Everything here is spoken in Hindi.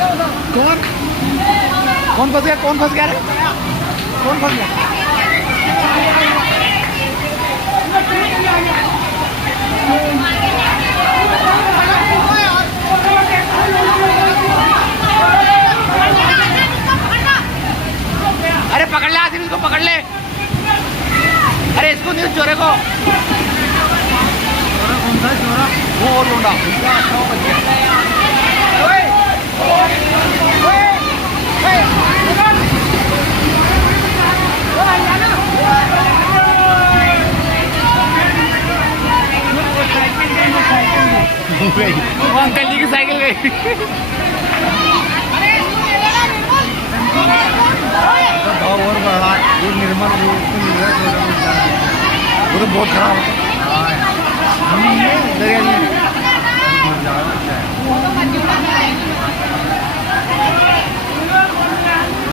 कौन कौन फंस गया? कौन फंस गया रे? कौन फंस गया? अरे पकड़ ले आसिफ, इसको पकड़ ले। अरे इसको नहीं, चोरे को। कौन सा चोरा? वो और लोंडा। वो अंकल जी की साइकिल गई। भाव और बढ़ा, वो निर्मल वो तो बहुत खराब है।